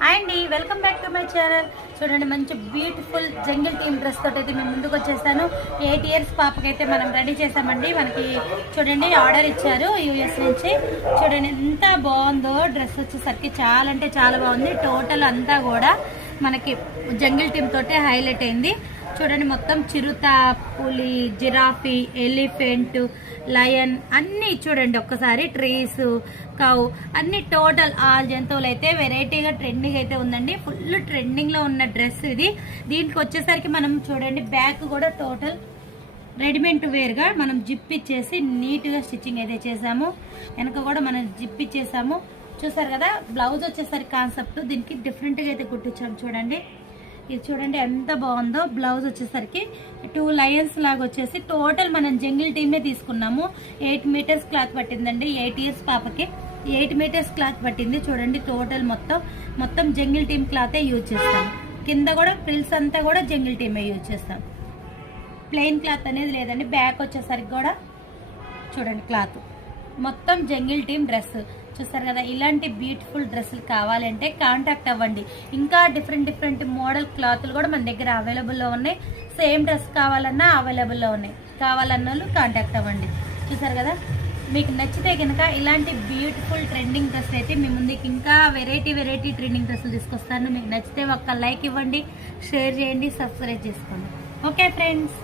Hi అండి, welcome back to my channel. చూడండి, మంచి బ్యూటిఫుల్ జంగిల్ టీమ్ డ్రెస్ తోటి అయితే మేము ముందుకు వచ్చేసాను. 8 ఇయర్స్ పాపకైతే మనం రెడీ చేసామండి. మనకి చూడండి ఆర్డర్ ఇచ్చారు యూఎస్ నుంచి. చూడండి ఎంత బాగుందో డ్రెస్ వచ్చేసరికి, చాలా అంటే చాలా బాగుంది. టోటల్ అంతా కూడా మనకి జంగిల్ టీమ్ తోటే హైలైట్ అయింది. చూడండి, మొత్తం చిరుత, పులి, జిరాఫీ, ఎలిఫెంట్, లయన్ అన్నీ చూడండి ఒక్కసారి. ట్రీస్, కౌ అన్ని టోటల్ ఆల్ జంతువులు అయితే వెరైటీగా ట్రెండింగ్ అయితే ఉందండి. ఫుల్ ట్రెండింగ్ లో ఉన్న డ్రెస్ ఇది. దీనికి వచ్చేసరికి మనం చూడండి బ్యాక్ కూడా టోటల్ రెడీమేడ్ వేర్ గా మనం జిప్ ఇచ్చేసి నీట్ గా స్టిచ్చింగ్ అయితే చేసాము. వెనక కూడా మనం జిప్ ఇచ్చేసాము. చూసారు కదా, బ్లౌజ్ వచ్చేసరికి కాన్సెప్ట్ దీనికి డిఫరెంట్ గా అయితే కుట్టించాము. చూడండి, ఇది చూడండి ఎంత బాగుందో. బ్లౌజ్ వచ్చేసరికి 2 లయన్స్ లాగా వచ్చేసి టోటల్ మనం జంగిల్ టీమే తీసుకున్నాము. 8 మీటర్స్ క్లాత్ పట్టిందండి. 8 ఇయర్స్ పాపకి 8 మీటర్స్ క్లాత్ పట్టింది. చూడండి, టోటల్ మొత్తం జంగిల్ టీమ్ క్లాతే యూజ్ చేస్తాం. కింద కూడా ఫ్రిల్స్ అంతా కూడా జంగిల్ టీమే యూజ్ చేస్తాం. ప్లెయిన్ క్లాత్ అనేది లేదండి. బ్యాక్ వచ్చేసరికి కూడా చూడండి క్లాత్ మొత్తం జంగిల్ టీమ్ డ్రెస్. చూస్తారు కదా, ఇలాంటి బ్యూటిఫుల్ డ్రెస్సులు కావాలంటే కాంటాక్ట్ అవ్వండి. ఇంకా డిఫరెంట్ మోడల్ క్లాత్లు కూడా మన దగ్గర అవైలబుల్లో ఉన్నాయి. సేమ్ డ్రెస్ కావాలన్నా అవైలబుల్లో ఉన్నాయి. కావాలన్న వాళ్ళు కాంటాక్ట్ అవ్వండి. చూసారు కదా, మీకు నచ్చితే కనుక ఇలాంటి బ్యూటిఫుల్ ట్రెండింగ్ డ్రెస్ అయితే మీ ముందుకి ఇంకా వెరైటీ ట్రెండింగ్ డ్రెస్సులు తీసుకొస్తాను. మీకు నచ్చితే ఒక్క లైక్ ఇవ్వండి, షేర్ చేయండి, సబ్స్క్రైబ్ చేసుకోండి. Okay friends.